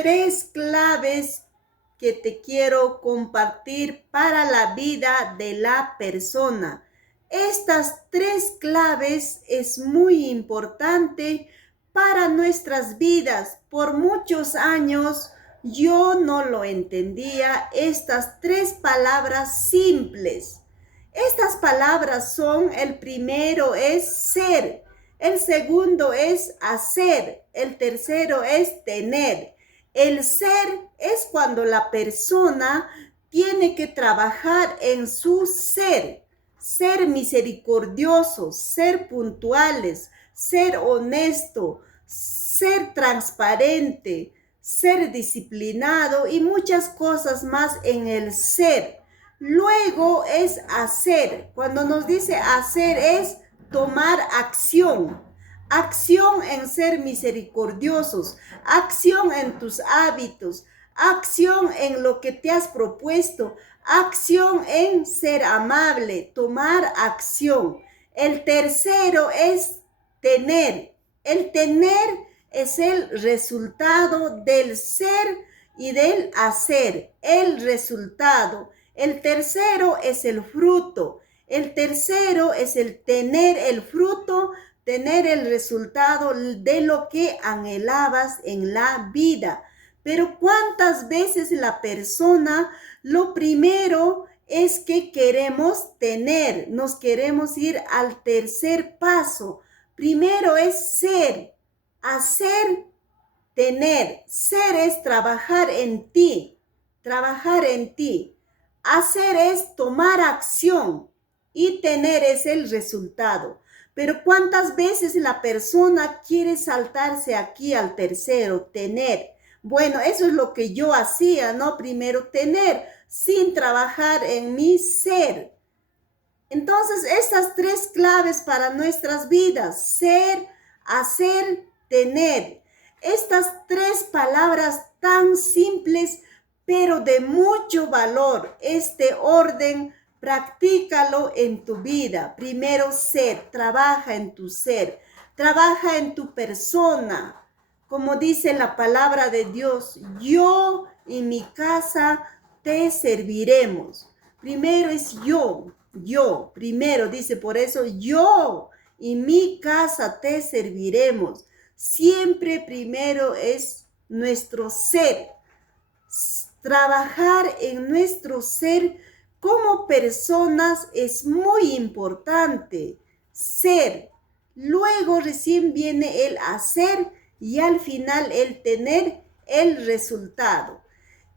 tres claves que te quiero compartir para la vida de la persona. Estas tres claves es muy importante para nuestras vidas. Por muchos años yo no lo entendía, estas tres palabras simples. Estas palabras son, el primero es ser, el segundo es hacer, el tercero es tener. El ser es cuando la persona tiene que trabajar en su ser misericordiosos, ser puntuales, ser honesto, ser transparente, ser disciplinado y muchas cosas más en el ser. Luego es hacer. Cuando nos dice hacer es tomar acción. Acción en ser misericordiosos, acción en tus hábitos, acción en lo que te has propuesto, acción en ser amable, tomar acción. El tercero es tener. El tener es el resultado del ser y del hacer, el resultado. El tercero es el fruto. El tercero es el tener el fruto, tener el resultado de lo que anhelabas en la vida. Pero ¿cuántas veces la persona lo primero es que queremos tener? Nos queremos ir al tercer paso. Primero es ser, hacer, tener. Ser es trabajar en ti, trabajar en ti. Hacer es tomar acción y tener es el resultado. Pero ¿cuántas veces la persona quiere saltarse aquí al tercero, tener? Bueno, eso es lo que yo hacía, ¿no? Primero tener, sin trabajar en mi ser. Entonces, estas tres claves para nuestras vidas, ser, hacer, tener. Estas tres palabras tan simples, pero de mucho valor. Este orden, practícalo en tu vida. Primero ser, trabaja en tu ser, trabaja en tu persona. Como dice la palabra de Dios, yo y mi casa te serviremos. Primero es yo, primero dice, por eso yo y mi casa te serviremos. Siempre primero es nuestro ser. Trabajar en nuestro ser como personas es muy importante. Ser. Luego recién viene el hacer y al final el tener el resultado.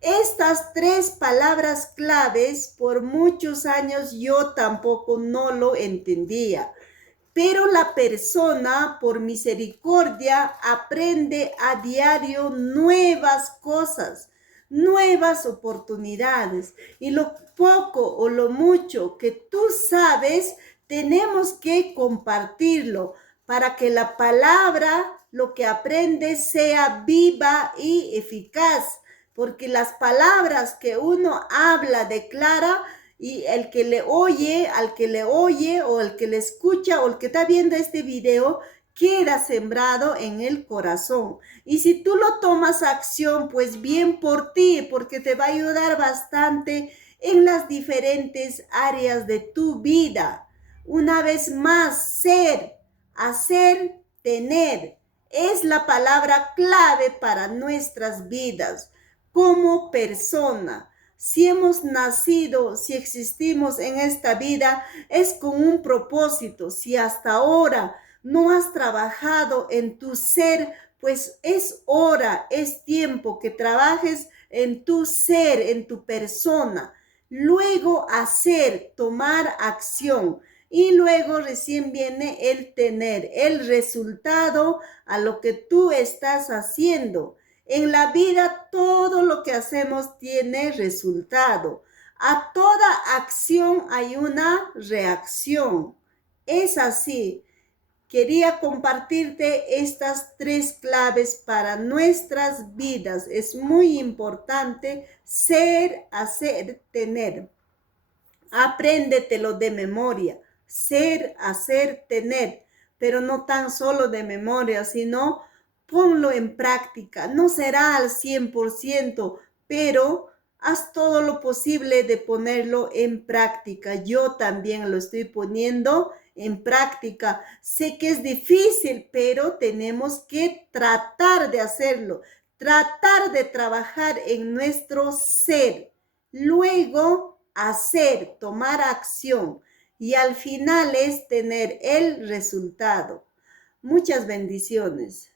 Estas tres palabras claves por muchos años yo tampoco no lo entendía. Pero la persona, por misericordia, aprende a diario nuevas cosas, nuevas oportunidades. Y lo poco o lo mucho que tú sabes, tenemos que compartirlo para que la palabra, lo que aprendes, sea viva y eficaz. Porque las palabras que uno habla, declara, y el que le oye, al que le oye o el que le escucha o el que está viendo este video, queda sembrado en el corazón. Y si tú lo tomas acción, pues bien por ti, porque te va a ayudar bastante en las diferentes áreas de tu vida. Una vez más, ser, hacer, tener, es la palabra clave para nuestras vidas como persona. Si hemos nacido, si existimos en esta vida, es con un propósito. Si hasta ahora no has trabajado en tu ser, pues es hora, es tiempo que trabajes en tu ser, en tu persona. Luego hacer, tomar acción. Y luego recién viene el tener el resultado a lo que tú estás haciendo. En la vida todo lo que hacemos tiene resultado. A toda acción hay una reacción. Es así. Quería compartirte estas tres claves para nuestras vidas. Es muy importante ser, hacer, tener. Apréndetelo de memoria. Ser, hacer, tener. Pero no tan solo de memoria, sino ponlo en práctica. No será al 100%, pero haz todo lo posible de ponerlo en práctica. Yo también lo estoy poniendo en práctica. Sé que es difícil, pero tenemos que tratar de hacerlo, tratar de trabajar en nuestro ser, luego hacer, tomar acción y al final es tener el resultado. Muchas bendiciones.